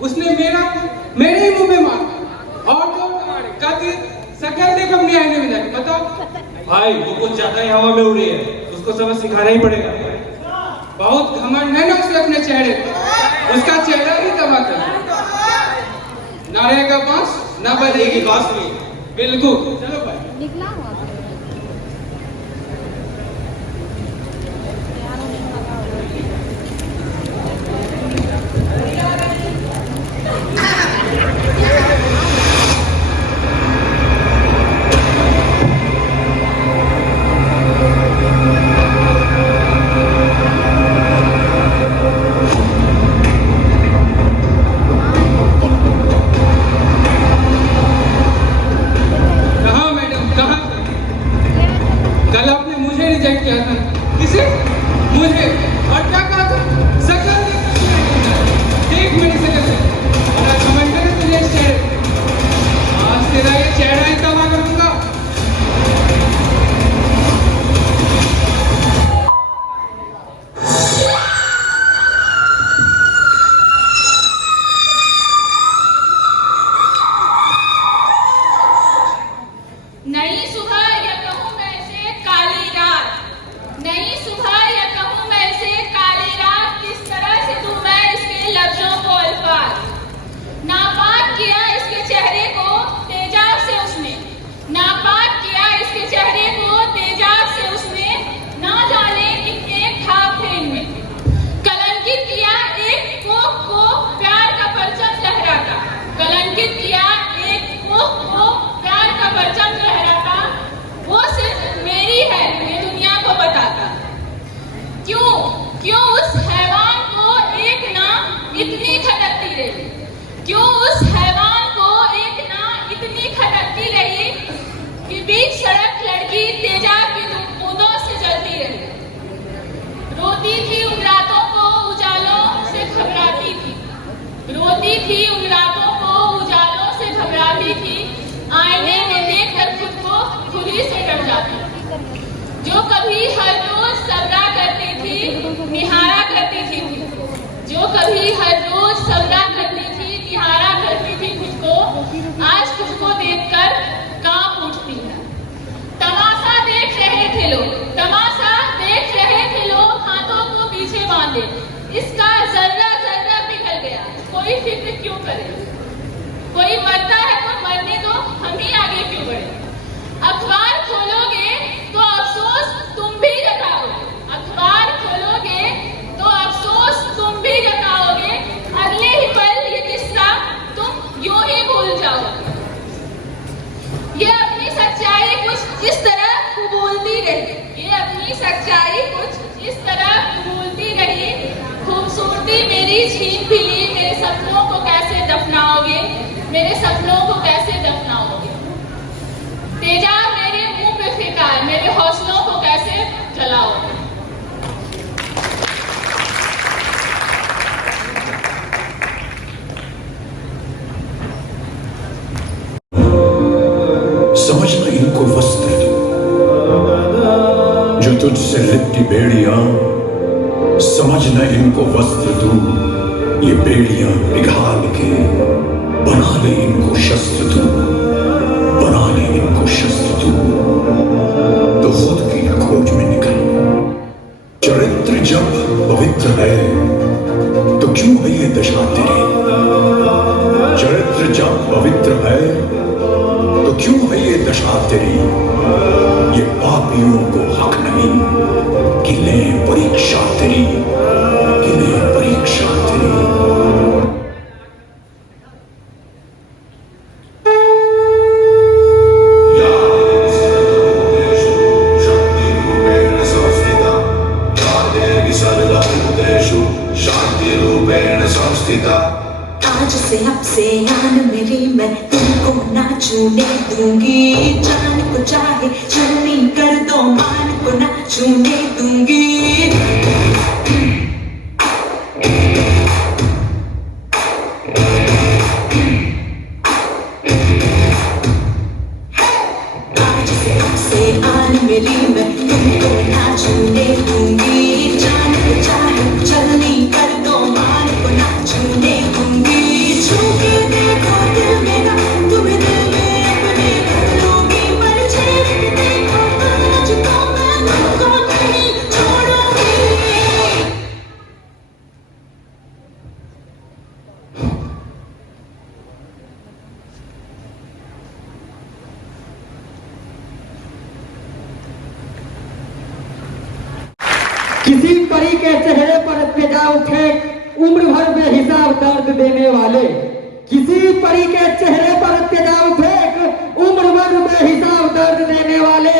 उसने मेरे ही मुंह में मारा और तो कहती शक्ल देख अपनी आईने में जाके बताओ। भाई वो कुछ ज्यादा ही हवा में उड़ रही है, उसको सबक सिखाना ही पड़ेगा। बहुत घमंड है ना उसे अपने चेहरे पर, उसका चेहरा ही दबा कर ना रहेगा बांस ना बजेगी बांसुरी। बिल्कुल चलो भाई निकला हुआ जो कभी हर रोज सबरा करती थी, निहारा करती थी, जो कभी हर रोज सबरा करती थी, निहारा करती थी खुद को, आज खुद को देखकर कांप उठती है। तमाशा देख रहे थे लोग, तमाशा देख रहे थे लोग, हाथों को पीछे बांधे, इसका जर्रा जर्रा पिघल गया। कोई फिक्र क्यों करे, कोई मरता है तो मरने दो, हम ही आगे क्यों बढ़े। अखबार खोलोगे तो अफसोस तुम भी जताओगे, अखबार खोलोगे तो अफसोस तुम भी जताओगे, अगले ही पल ये किस्सा तुम यूं ही भूल जाओगे। ये अपनी सच्चाई कुछ इस तरह कबूलती रही, ये अपनी सच्चाई कुछ इस तरह कबूलती रही। खूबसूरती मेरी छीन भी ली, मेरे सपनों को कैसे दफनाओगे, मेरे सपनों को कैसे दफनाओगे। तेजाब मेरे मुंह पे फेंका है, मेरे हौसलों को कैसे जलाओगे। समझना इनको वस्त्र दूं जो तुझसे लिपटी बेड़ियां, समझना इनको वस्त्र दूं ये बेड़ियां पिघाल के, बना ले इनको शस्त्र दूं, बना ले इनको शस्त्र दूं। तो खुद की खोज में निकल। चरित्र जब पवित्र है तो क्यों है ये दशा तेरी, चरित्र जब पवित्र है तो क्यों है ये दशा तेरी। ये पापियों को हक नहीं कि ले परीक्षा तेरी, कि ले परीक्षा तेरी। आज से अब से आन मेरी, मैं तुमको ना छूने दूंगी। जान को चाहे छलनी कर दो, मान को ना छूने दूंगी। आज से अब से आन मेरी, मैं तुमको ना छूने दूंगी। जान को चाहे छलनी कर दो, मान को ना छूने दूंगी। किसी परी के चेहरे पर तेजाब फेंक उम्र भर बेहिसाब दर्द देने वाले, किसी परी के चेहरे पर तेजाब फेंक उम्र भर बेहिसाब दर्द देने वाले,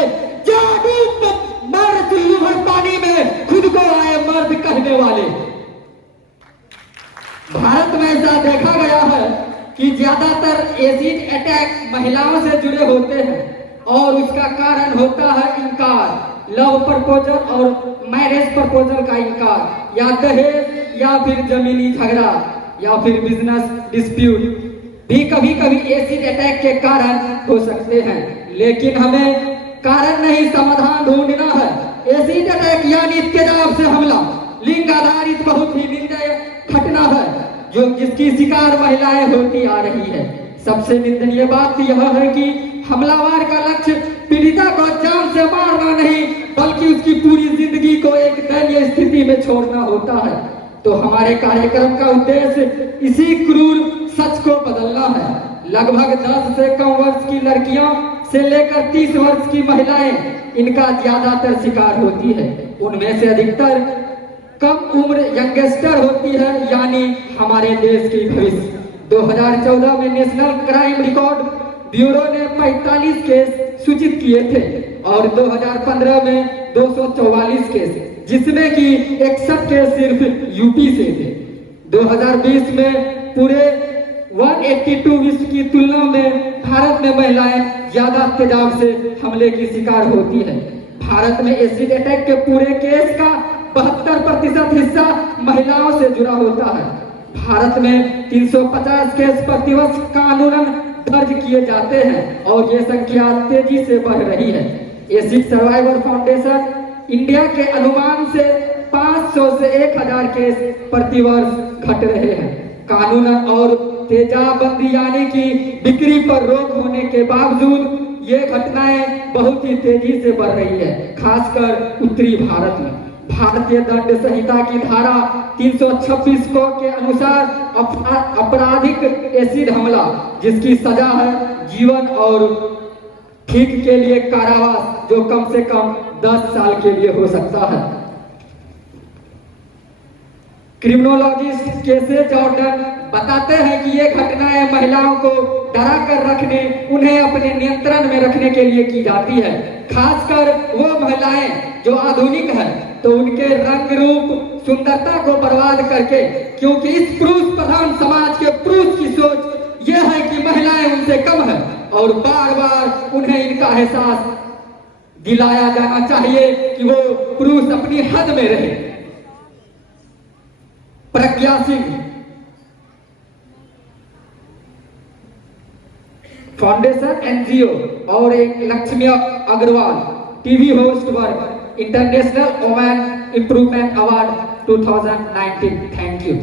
जादू मर चुल्लू भर पानी में खुद को आए मर्द कहने वाले। भारत में ऐसा देखा गया है कि ज्यादातर एसिड अटैक महिलाओं से जुड़े होते हैं और उसका कारण होता है इनकार, लव प्रपोजल और मैरिज प्रपोजल का इनकार, या दहेज, या फिर जमीनी झगड़ा, या फिर बिजनेस डिस्प्यूट भी कभी कभी एसिड अटैक के कारण हो सकते हैं। लेकिन हमें कारण नहीं समाधान ढूंढना है। एसिड अटैक यानी तेजाब से हमला लिंग आधारित बहुत ही निंदनीय घटना है जो जिसकी शिकार महिलाएं होती आ रही है। सबसे निंदनीय बात यह है कि हमलावर का लक्ष्य पीड़िता को जान से मारना नहीं बल्कि उसकी पूरी जिंदगी को एक दयनीय स्थिति में छोड़ना होता है। तो हमारे कार्यक्रम का उद्देश्य इसी क्रूर सच को बदलना है। लगभग 10 से कम वर्ष की लड़कियों से लेकर 30 वर्ष की महिलाएं इनका ज्यादातर शिकार होती है। उनमें से अधिकतर कम उम्र यंगस्टर होती है, यानी हमारे देश की भविष्य। 2014 में नेशनल क्राइम रिकॉर्ड ब्यूरो ने 45 केस सूचित किए थे और 2015 में 244 केस, जिसमें कि 61 केस सिर्फ यूपी से थे। 2020 में पूरे 182 विश्व की तुलना में भारत में महिलाएं ज्यादा तेजाब से हमले की शिकार होती है। भारत में एसिड अटैक के पूरे केस का 72% हिस्सा महिलाओं से जुड़ा होता है। भारत में 350 केस प्रतिवर्ष कानूनन दर्ज किए जाते हैं और ये संख्या तेजी से बढ़ रही है। एसिड सर्वाइवर फाउंडेशन इंडिया के अनुमान से 500 से 1000 केस प्रतिवर्ष घट रहे हैं। कानूनन और तेजाबंदी यानी कि बिक्री पर रोक होने के बावजूद ये घटनाएं बहुत ही तेजी से बढ़ रही है, खासकर उत्तरी भारत में। भारतीय दंड संहिता की धारा 326 को के अनुसार आपराधिक एसिड हमला, जिसकी सजा है जीवन और ठीक के लिए कारावास, जो कम से कम 10 साल के लिए हो सकता है। क्रिमिनोलॉजिस्ट केसे जॉर्डन बताते हैं कि ये घटनाएं महिलाओं को डरा कर रखने, उन्हें अपने नियंत्रण में रखने के लिए की जाती है। खासकर वो महिलाएं जो आधुनिक है, तो उनके रंग रूप सुंदरता को बर्बाद करके, क्योंकि इस पुरुष प्रधान समाज के पुरुष की सोच यह है कि महिलाएं उनसे कम है और बार बार उन्हें इनका एहसास दिलाया जाना चाहिए कि वो पुरुष अपनी हद में रहे। प्रज्ञा सिंह फाउंडेशन एनजीओ और एक Laxmi Agarwal TV host work international women improvement award 2019। Thank you.